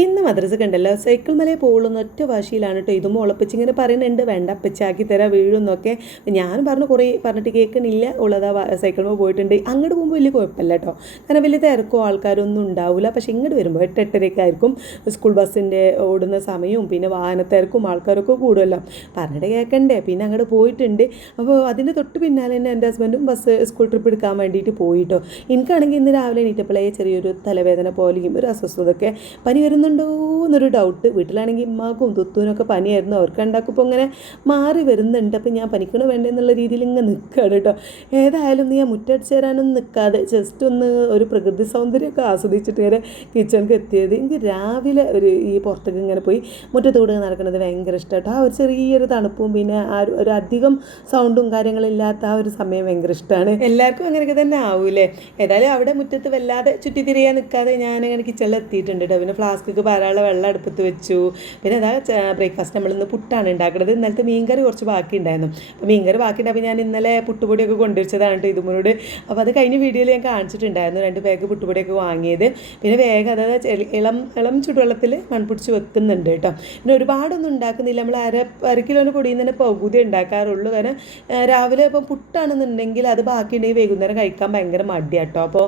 ഇന്ന് മദ്രസ കണ്ടല്ലോ സൈക്കിൾ മലയെ പോകുന്ന ഒറ്റ വാശിയിലാണ് കേട്ടോ ഇതും ഉളപ്പിച്ച് ഇങ്ങനെ പറയുന്നുണ്ട് വേണ്ട അപ്പച്ചാക്കി തരാം വീഴുന്നൊക്കെ. ഞാൻ കുറേ പറഞ്ഞിട്ട് കേൾക്കണില്ല. ഉള്ളതാ സൈക്കിൾ മേൽ പോയിട്ടുണ്ട്. അങ്ങോട്ട് പോകുമ്പോൾ വലിയ കുഴപ്പമില്ല കേട്ടോ, കാരണം വലിയ തിരക്കോ ആൾക്കാരൊന്നും ഉണ്ടാവില്ല. പക്ഷെ ഇങ്ങോട്ട് വരുമ്പോൾ 8-8:30 ആയിരിക്കും സ്കൂൾ ബസ്സിൻ്റെ ഓടുന്ന സമയവും പിന്നെ വാഹനത്തിരക്കും ആൾക്കാരൊക്കെ കൂടുമല്ലോ. പറഞ്ഞിട്ട് കേൾക്കണ്ടേ. പിന്നെ അങ്ങോട്ട് പോയിട്ടുണ്ട്. അപ്പോൾ അതിൻ്റെ തൊട്ട് പിന്നാലെ തന്നെ എൻ്റെ ഹസ്ബൻഡും സ്കൂൾ ട്രിപ്പ് എടുക്കാൻ വേണ്ടിയിട്ട് പോയിട്ടോ. എനിക്കാണെങ്കിൽ ഇന്ന് രാവിലെ എണീറ്റപ്പോഴേ ചെറിയൊരു തലവേദന പോലെയും ഒരു അസ്വസ്ഥതയൊക്കെ, പനി വരുന്നുണ്ടോ എന്നൊരു ഡൗട്ട്. വീട്ടിലാണെങ്കിൽ ഉമ്മാക്കും തുത്തൂനൊക്കെ പനിയായിരുന്നു. അവർക്ക് ഉണ്ടാക്കുമ്പോൾ ഇങ്ങനെ മാറി വരുന്നുണ്ട്. അപ്പം ഞാൻ പനിക്കണോ വേണ്ടേ എന്നുള്ള രീതിയിൽ ഇങ്ങനെ നിൽക്കുകയാണ് കേട്ടോ. ഏതായാലും ഞാൻ മുറ്റടിച്ച് തരാനൊന്നും നിൽക്കാതെ ജസ്റ്റ് ഒന്ന് ഒരു പ്രകൃതി സൗന്ദര്യമൊക്കെ ആസ്വദിച്ചിട്ട് ഇങ്ങനെ കിച്ചണിക്ക് എത്തിയത്. എനിക്ക് രാവിലെ ഈ പുറത്തേക്ക് ഇങ്ങനെ പോയി മുറ്റത്തൂടെ നടക്കുന്നത് ഭയങ്കര ഇഷ്ടമായിട്ട്. ആ ഒരു ചെറിയൊരു തണുപ്പും പിന്നെ ഒരു അധികം സൗണ്ടും കാര്യങ്ങളില്ലാത്ത ആ ഒരു സമയം ഭയങ്കര ഇഷ്ടമാണ്. എല്ലാവർക്കും അങ്ങനെയൊക്കെ തന്നെ ആവൂലേ. ഏതായാലും അവിടെ മുറ്റത്ത് വല്ലാതെ ചുറ്റിത്തിരിയാൻ നിൽക്കാതെ ഞാനങ്ങനെ കിച്ചണിൽ എത്തിയിട്ടുണ്ട് കേട്ടോ. പിന്നെ ഫ്ലാസ്ക്കൊക്കെ ധാരാളം വെള്ളം അടുപ്പത്ത് വെച്ചു. പിന്നെ അതാ ബ്രേക്ക്ഫാസ്റ്റ് നമ്മളിന്ന് പുട്ടാണ് ഉണ്ടാക്കുന്നത്. ഇന്നലത്തെ മീൻകറി കുറച്ച് ബാക്കി ഉണ്ടായിരുന്നു. അപ്പോൾ മീൻകറി ബാക്കി ഉണ്ടാകുമ്പോൾ ഞാൻ ഇന്നലെ പുട്ടുപൊടിയൊക്കെ കൊണ്ടുവച്ചതാണ് കേട്ടോ ഇതുമോട്. അപ്പോൾ അത് കഴിഞ്ഞ വീഡിയോയിൽ ഞാൻ കാണിച്ചിട്ടുണ്ടായിരുന്നു 2 ബാഗ് പുട്ടുപൊടിയൊക്കെ വാങ്ങിയത്. പിന്നെ വേഗം അതായത് ഇളം ചുടുവെള്ളത്തിൽ മൺപിടിച്ച് വെക്കുന്നുണ്ട് കേട്ടോ. പിന്നെ ഒരുപാടൊന്നും ഉണ്ടാക്കുന്നില്ല. നമ്മൾ അര കിലോന് പൊടിയിൽ തന്നെ പകുതി ഉണ്ടാക്കാറുള്ളൂ. കാരണം രാവിലെ ഇപ്പം പുട്ടാണെന്നുണ്ടെങ്കിൽ അത് ബാക്കിയുണ്ടെങ്കിൽ വൈകുന്നേരം കഴിക്കാൻ ഭയങ്കര മടിയാട്ടോ. അപ്പോൾ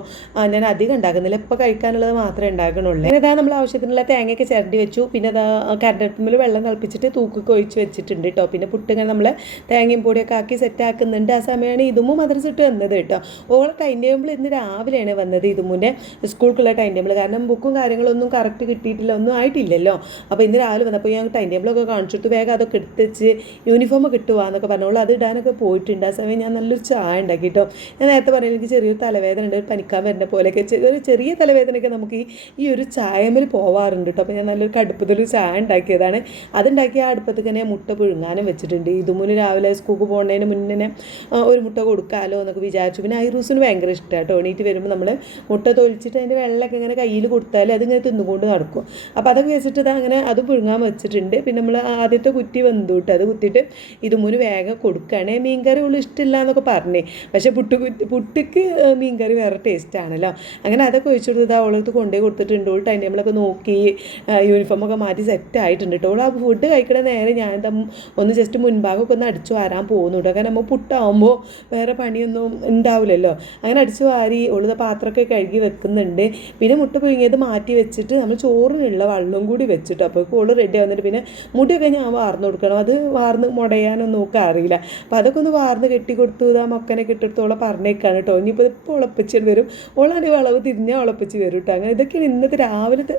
ഞാൻ അധികം ഉണ്ടാക്കുന്നില്ല. ഇപ്പോൾ കഴിക്കാനുള്ളത് മാത്രമേ ഉണ്ടാക്കണുള്ളൂ. പിന്നെ ഇതാ നമ്മൾ ആവശ്യത്തിനുള്ള തേങ്ങയൊക്കെ ചിരണ്ടി വെച്ചു. പിന്നെ അതാ കരണ്ടടുപ്പിൽ വെള്ളം തിളപ്പിച്ചിട്ട് തൂക്കൊക്കെ ഒഴിച്ച് വെച്ചിട്ടുണ്ട് കേട്ടോ. പിന്നെ പുട്ടിങ്ങനെ നമ്മൾ തേങ്ങയും പൊടിയൊക്കെ ആക്കി സെറ്റ് ആക്കുന്നുണ്ട്. ആ സമയമാണ് ഇതുമോ മദ്രസിട്ട് വന്നത് കേട്ടോ. ഓളെ ടൈം ടേബിൾ ഇന്ന് രാവിലെയാണ് വന്നത് ഇതുമുന്നേ സ്കൂൾക്കുള്ള ടൈം ടേബിൾ. കാരണം ബുക്കും കാര്യങ്ങളൊന്നും കറക്റ്റ് കിട്ടിയിട്ടില്ല, ഒന്നും ആയിട്ടില്ലല്ലോ. അപ്പോൾ ഇന്ന് രാവിലെ വന്നപ്പോൾ ഞാൻ ടൈം ടേബിളൊക്കെ കാണിച്ചിട്ട് വേഗം അതൊക്കെ എടുത്തുവെച്ച് യൂണിഫോമൊക്കെ കിട്ടുവാന്നൊക്കെ പറഞ്ഞോളൂ. അത് ഇടാനൊക്കെ പോയിട്ടുണ്ട്. ആ സമയം ഞാൻ നല്ലൊരു ചായ ഉണ്ടാക്കി കേട്ടോ. ഞാൻ നേരത്തെ പറഞ്ഞാൽ എനിക്ക് ചെറിയൊരു തലവേദന ഉണ്ട്, ഒരു പനിക്കാൻ വരുന്ന പോലെയൊക്കെ ഒരു ചെറിയ തലവേദനയൊക്കെ നമുക്ക് ഈ ഒരു ചായമേൽ പോവാറുണ്ട് കേട്ടോ. അപ്പോൾ ഞാൻ നല്ലൊരു കടുപ്പത്തിലൊരു ചായ ഉണ്ടാക്കിയതാണ്. അതുണ്ടാക്കി ആ അടുപ്പത്ത് തന്നെ മുട്ട പുഴുങ്ങാനും വെച്ചിട്ടുണ്ട്. ഇതുമുന്ന് രാവിലെ സ്കൂൾക്ക് പോകുന്നതിന് മുന്നേ ഒരു മുട്ട കൊടുക്കാമല്ലോ എന്നൊക്കെ വിചാരിച്ചു. പിന്നെ ഐറൂസിന് ഭയങ്കര ഇഷ്ടമാണ് കേട്ടോ. എണീറ്റ് വരുമ്പോൾ നമ്മൾ മുട്ട തൊലിച്ചിട്ട് അതിൻ്റെ വെള്ളമൊക്കെ ഇങ്ങനെ കയ്യിൽ കൊടുത്താൽ അതിങ്ങനെ തിന്നുകൊണ്ട് നടക്കും. അപ്പോൾ അതൊക്കെ വെച്ചിട്ട് അങ്ങനെ അത് പുഴുങ്ങാൻ വെച്ചിട്ടുണ്ട്. പിന്നെ നമ്മൾ ആദ്യത്തെ കുറ്റി വെന്തു കിട്ടും. അത് കുത്തിയിട്ട് ഇതുമുന്ന് വേഗം കൊടുക്കുകയാണ്. മീൻകറി ഉള്ളു ഇഷ്ടമില്ല എന്നൊക്കെ പറഞ്ഞേ. പക്ഷേ പുട്ടിക്ക് മീൻകറി വേറെ ടേസ്റ്റ് ആണല്ലോ. അങ്ങനെ അതൊക്കെ ഒഴിച്ചു കൊടുത്തത് അവളടുത്ത് കൊണ്ടുപോയി കൊടുത്തിട്ടുണ്ട്. ഓൾ ടൈം ടേബിളൊക്കെ നോക്കി യൂണിഫോമൊക്കെ മാറ്റി സെറ്റ് ആയിട്ടുണ്ട് കേട്ടോ. ആ ഫുഡ് കഴിക്കണ നേരെ ഞാൻ ഒന്ന് ജസ്റ്റ് മുൻഭാഗമൊക്കെ ഒന്ന് അടിച്ചു വാരാൻ പോകുന്നുണ്ട്. കാരണം നമ്മൾ പുട്ടാകുമ്പോൾ വേറെ പണിയൊന്നും ഉണ്ടാവില്ലല്ലോ. അങ്ങനെ അടിച്ചു വാരി ഉള്ളത് പാത്രമൊക്കെ കഴുകി വെക്കുന്നുണ്ട്. പിന്നെ മുട്ട പുഴുങ്ങിയത് മാറ്റി വെച്ചിട്ട് നമ്മൾ ചോറിനുള്ള വെള്ളം കൂടി വെച്ചിട്ട് അപ്പോൾ ഓള് റെഡി ആവുന്നുണ്ട്. പിന്നെ മുടിയൊക്കെ ഞാൻ വാർന്ന് കൊടുക്കണം. അത് വാർന്ന് മുടയാനൊന്നും ഒക്കെ അറിയില്ല. അപ്പോൾ അതൊക്കെ ഒന്ന് വാർന്ന് കെട്ടി കൊടുത്തു. ഇതാ മൊക്കനൊക്കെ ഇട്ടെടുത്തോളം പറഞ്ഞേക്കാണ് കേട്ടോ. ഇനിയിപ്പോൾ ഇപ്പോൾ ഉളപ്പിച്ച് വരും. ഓളാണെങ്കിൽ വളവ് തിരിഞ്ഞാൽ ഉളപ്പിച്ച് വരും കേട്ടോ. അങ്ങനെ ഇതൊക്കെയാണ് ഇന്നത്തെ രാവിലത്തെ